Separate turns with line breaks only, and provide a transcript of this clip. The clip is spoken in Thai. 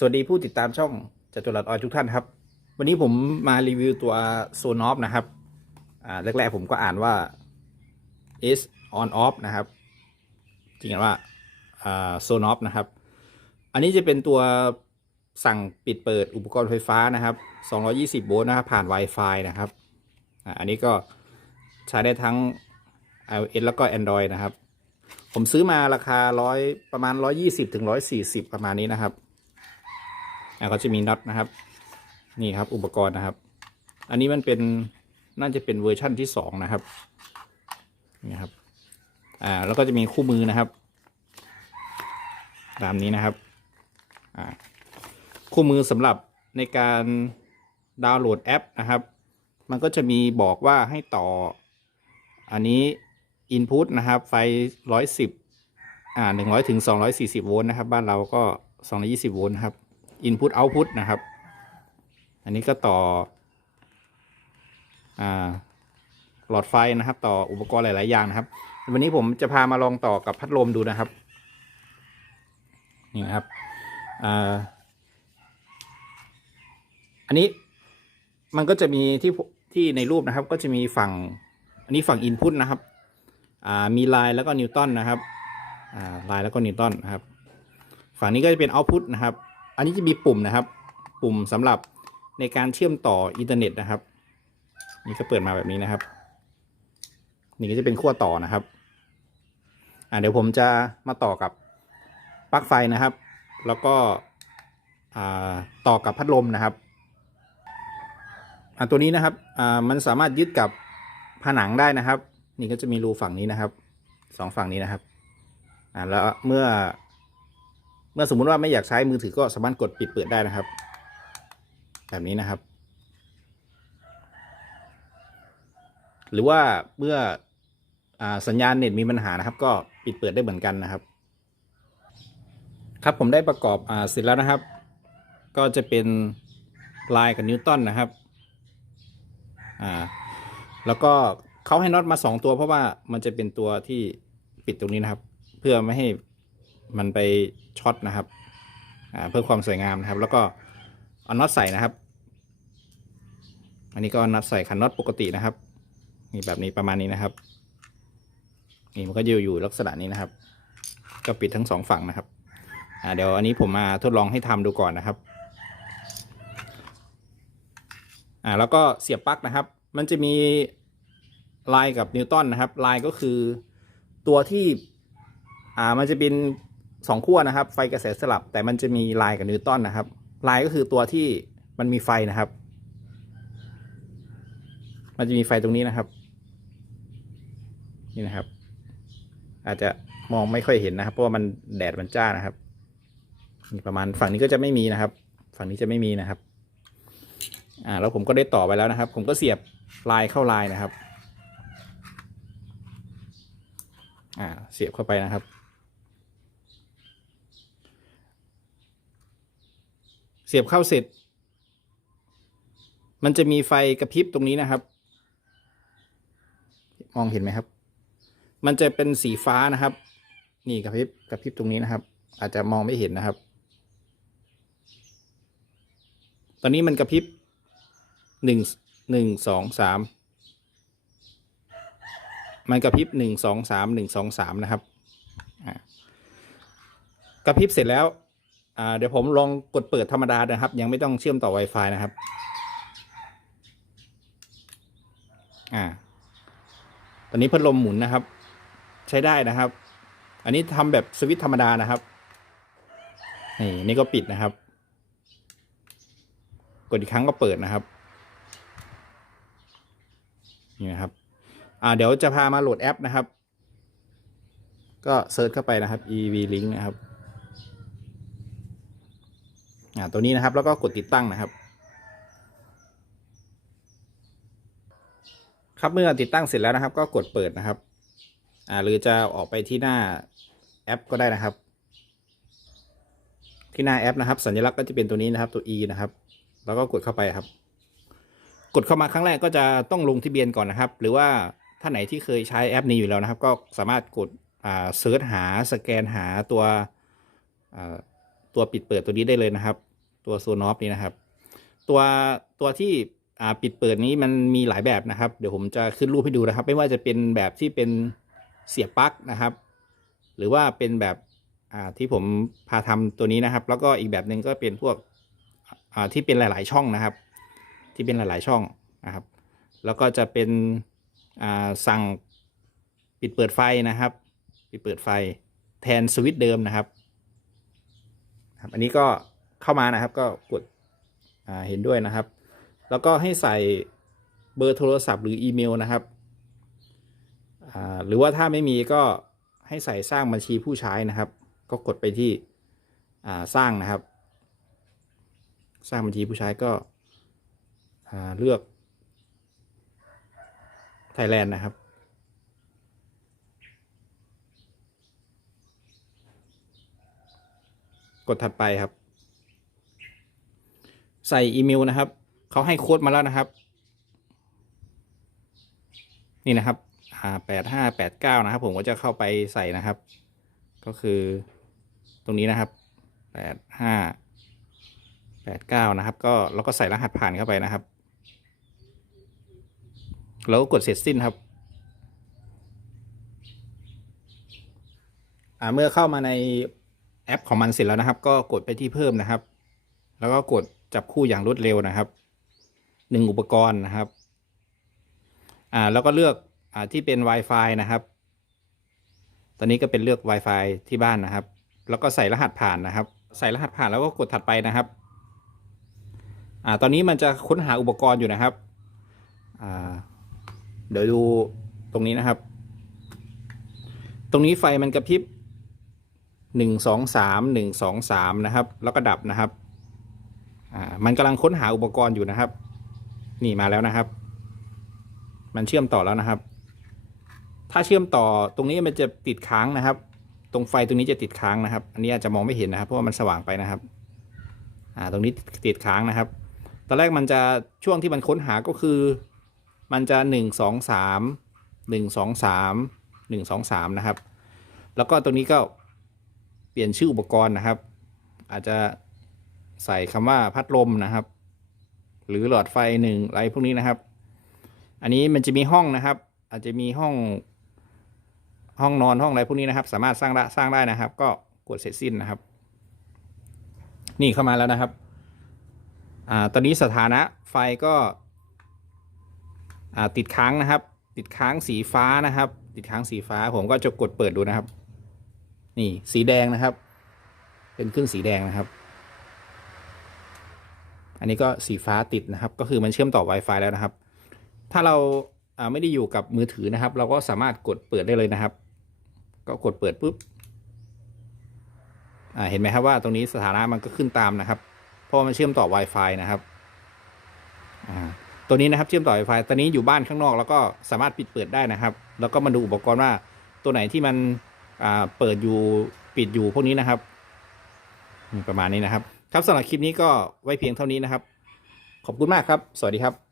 สวัสดีผู้ติดตามช่องจตุรัสออยทุกท่านครับ วันนี้ผมมารีวิวตัวโซนอฟนะครับอ่าแรกๆผมก็อ่านว่า is on off นะครับ จริงๆว่าโซนอฟนะครับ อันนี้จะเป็นตัวสั่งปิดเปิดอุปกรณ์ไฟฟ้านะครับ 220 โวลต์นะครับ ผ่าน Wi-Fi นะครับอันนี้ก็ใช้ได้ทั้ง iOS แล้วก็ Android นะครับ ผมซื้อมาราคาร้อยประมาณ 120ถึง140 ประมาณนี้นะครับ อะก็จะมีน็อตนะครับ นี่ครับอุปกรณ์นะครับ อันนี้มันเป็นน่าจะเป็นเวอร์ชั่นที่สองนะครับนี่ครับ อ่า แล้วก็จะมีคู่มือนะครับ ตามนี้นะครับ อ่า คู่มือสำหรับในการดาวน์โหลดแอปนะครับ มันก็จะมีบอกว่าให้ต่อ อันนี้ Input นะครับ ไฟร้อยสิบอ่าหนึ่งร้อยถึงสองร้อยสี่สิบโวลต์นะครับ บ้านเราก็สองร้อยี่สิบโวลต์นะครับ Input Output นะครับ อันนี้ก็ต่ออ่หลอดไฟนะครับ ต่ออุปกรณ์หลาย ๆ อย่างนะครับ วันนี้ผมจะพามาลองต่อกับพัดลมดูนะครับนี่นะครับออันนี้มันก็จะมีที่ที่ในรูปนะครับ ก็จะมีฝั่ง อันนี้ฝั่ง Input นะครับมีไลน์แล้วก็นิวตันนะครับอ่าไลน์แล้วก็นิวตันนะครับ ฝั่งนี้ก็จะเป็น Output นะครับ อันนี้จะมีปุ่มนะครับ ปุ่มสำหรับในการเชื่อมต่ออินเทอร์เน็ตนะครับ นี่ก็เปิดมาแบบนี้นะครับ นี่ก็จะเป็นขั้วต่อนะครับ อ่าเดี๋ยวผมจะมาต่อกับปลั๊กไฟนะครับ แล้วก็อ่าต่อกับพัดลมนะครับอ่าตัวนี้นะครับอ่ามันสามารถยึดกับผนังได้นะครับ นี่ก็จะมีรูฝั่งนี้นะครับสองฝั่งนี้นะครับอ่าแล้วเมื่อ เมื่อสมมุติว่าไม่อยากใช้มือถือก็สามารถกดปิดเปิดได้นะครับ แบบนี้นะครับ หรือว่าเมื่ออสัญญาณเน็ตมีปัญหานะครับ ก็ปิดเปิดได้เหมือนกันนะครับ ครับผมได้ประกอบอเสร็จแล้วนะครับ ก็จะเป็นลายกับนิวตันนะครับอ่าแล้วก็เขาให้น็อตมาสองตัวเพราะว่ามันจะเป็นตัวที่ปิดตรงนี้นะครับ เพื่อไม่ให้ มันไปช็อตนะครับเพื่อความสวยงามนะครับ แล้วก็เอาน็อตใส่นะครับ อันนี้ก็น็อตใส่ขันน็อตปกตินะครับนี่แบบนี้ประมาณนี้นะครับนี่มันก็จะอยู่ลักษณะนี้นะครับ ก็ปิดทั้งสองฝั่งนะครับเดี๋ยวอันนี้ผมมาทดลองให้ทำดูก่อนนะครับอ่าแล้วก็เสียบปลั๊กนะครับ มันจะมีลายกับนิวตันนะครับลายก็คือตัวที่อ่ามันจะเป็น สองขั้วนะครับ ไฟกระแสสลับ แต่มันจะมีลายกับนิวตันนะครับ ลายก็คือตัวที่มันมีไฟนะครับ มันจะมีไฟตรงนี้นะครับ นี่นะครับ อาจจะมองไม่ค่อยเห็นนะครับ เพราะว่ามันแดดมันจ้านะครับประมาณฝั่งนี้ก็จะไม่มีนะครับ ฝั่งนี้จะไม่มีนะครับ อ่าแล้วผมก็ได้ต่อไปแล้วนะครับ ผมก็เสียบลายเข้าลายนะครับ อ่า เสียบเข้าไปนะครับ เสียบเข้าเสร็จ มันจะมีไฟกระพริบตรงนี้นะครับ มองเห็นไหมครับ มันจะเป็นสีฟ้านะครับ นี่กระพริบกระพริบตรงนี้นะครับ อาจจะมองไม่เห็นนะครับ ตอนนี้มันกระพริบหนึ่งหนึ่งสองสามมันกระพริบหนึ่งสองสามหนึ่งสองสามนะครับกระพริบเสร็จแล้ว อ่าเดี๋ยวผมลองกดเปิดธรรมดานะครับ ยังไม่ต้องเชื่อมต่อ Wi-Fi นะครับ อ่า ตอนนี้พัดลมหมุนนะครับ ใช้ได้นะครับ อันนี้ทำแบบสวิตธรรมดานะครับ นี่นี่ก็ปิดนะครับ กดอีกครั้งก็เปิดนะครับ นี่นะครับ อ่า เดี๋ยวจะพามาโหลดแอปนะครับ ก็เซิร์ชเข้าไปนะครับ EV Link นะครับ อ่าตัวนี้นะครับแล้วก็กดติดตั้งนะครับ ครับเมื่อติดตั้งเสร็จแล้วนะครับ ก็กดเปิดนะครับอ่าหรือจะออกไปที่หน้าแอปก็ได้นะครับ ที่หน้าแอปนะครับ สัญลักษณ์ก็จะเป็นตัวนี้นะครับตัว E นะครับ แล้วก็กดเข้าไปครับ กดเข้ามาครั้งแรกก็จะต้องลงทะเบียนก่อนนะครับ หรือว่าถ้าไหนที่เคยใช้แอปนี้อยู่แล้วนะครับ ก็สามารถกดเซิร์ชหาสแกนหาตัวตัวปิดเปิดตัวนี้ได้เลยนะครับ ตัวโซนอฟนี้นะครับ ตัวตัวที่ปิดเปิดนี้มันมีหลายแบบนะครับ เดี๋ยวผมจะขึ้นรูปให้ดูนะครับ ไม่ว่าจะเป็นแบบที่เป็นเสียบปลั๊กนะครับ หรือว่าเป็นแบบที่ผมพาทำตัวนี้นะครับ แล้วก็อีกแบบหนึ่งก็เป็นพวกที่เป็นหลาย ๆ ช่องนะครับ ที่เป็นหลาย ๆ ช่องนะครับ แล้วก็จะเป็นสั่งปิดเปิดไฟนะครับ ปิดเปิดไฟแทนสวิตช์เดิมนะครับ อันนี้ก็ เข้ามานะครับ ก็กดเห็นด้วยนะครับ แล้วก็ให้ใส่เบอร์โทรศัพท์หรืออีเมลนะครับหรือว่าถ้าไม่มีก็ให้ใส่สร้างบัญชีผู้ใช้นะครับ ก็กดไปที่สร้างนะครับ สร้างบัญชีผู้ใช้ก็เลือก Thailand นะครับกดถัดไปครับ ใส่อีเมลนะครับเขาให้โค้ดมาแล้วนะครับ นี่นะครับแปดห้าแปดเก้านะครับ ผมก็จะเข้าไปใส่นะครับ ก็คือตรงนี้นะครับแปดห้าแปดเก้านะครับ ก็เราก็ใส่รหัสผ่านเข้าไปนะครับ แล้วก็กดเสร็จสิ้นครับอ่าเมื่อเข้ามาในแอปของมันเสร็จแล้วนะครับ ก็กดไปที่เพิ่มนะครับ แล้วก็กด จับคู่อย่างรวดเร็วนะครับหนึ่งอุปกรณ์นะครับ อ่าแล้วก็เลือกอ่าที่เป็น Wi-Fi นะครับ ตอนนี้ก็เป็นเลือก Wi-Fi ที่บ้านนะครับ แล้วก็ใส่รหัสผ่านนะครับ ใส่รหัสผ่านแล้วก็กดถัดไปนะครับ อ่าตอนนี้มันจะค้นหาอุปกรณ์อยู่นะครับ อ่าเดี๋ยวดูตรงนี้นะครับ ตรงนี้ไฟมันกระพริบหนึ่งสองสามหนึ่งสองสามนะครับ แล้วก็ดับนะครับ อ่ามันกำลังค้นหาอุปกรณ์อยู่นะครับ นี่มาแล้วนะครับ มันเชื่อมต่อแล้วนะครับ ถ้าเชื่อมต่อตรงนี้มันจะติดค้างนะครับ ตรงไฟตรงนี้จะติดค้างนะครับ อันนี้อาจจะมองไม่เห็นนะครับ เพราะว่ามันสว่างไปนะครับ อ่า ตรงนี้ติดค้างนะครับ ตอนแรกมันจะช่วงที่มันค้นหาก็คือ มันจะหนึ่งสองสามหนึ่งสองสามหนึ่งสองสามนะครับ แล้วก็ตรงนี้ก็เปลี่ยนชื่ออุปกรณ์นะครับ อาจจะ ใส่คำว่าพัดลมนะครับ หรือหลอดไฟหนึ่งอะไรพวกนี้นะครับ อันนี้มันจะมีห้องนะครับ อาจจะมีห้อง ห้องนอนห้องอะไรพวกนี้นะครับ สามารถสร้างได้สร้างได้นะครับ ก็กดเสร็จสิ้นนะครับ นี่เข้ามาแล้วนะครับ อ่าตอนนี้สถานะไฟก็อ่าติดค้างนะครับ ติดค้างสีฟ้านะครับ ติดค้างสีฟ้าผมก็จะกดเปิดดูนะครับ นี่สีแดงนะครับ เป็นขึ้นสีแดงนะครับ อันนี้ก็สีฟ้าติดนะครับ ก็คือมันเชื่อมต่อ Wi-Fi แล้วนะครับ ถ้าเราไม่ได้อยู่กับมือถือนะครับ เราก็สามารถกดเปิดได้เลยนะครับ ก็กดเปิดปุ๊บเห็นไหมครับว่าตรงนี้สถานะมันก็ขึ้นตามนะครับเพราะมันเชื่อมต่อ Wi-Fi นะครับตัวนี้นะครับเชื่อมต่อ Wi-Fi ตอนนี้อยู่บ้านข้างนอก แล้วก็สามารถปิดเปิดได้นะครับ แล้วก็มาดูอุปกรณ์ว่าตัวไหนที่มันเปิดอยู่ปิดอยู่พวกนี้นะครับ ประมาณนี้นะครับ ครับสำหรับคลิปนี้ก็ไว้เพียงเท่านี้นะครับ ขอบคุณมากครับ สวัสดีครับ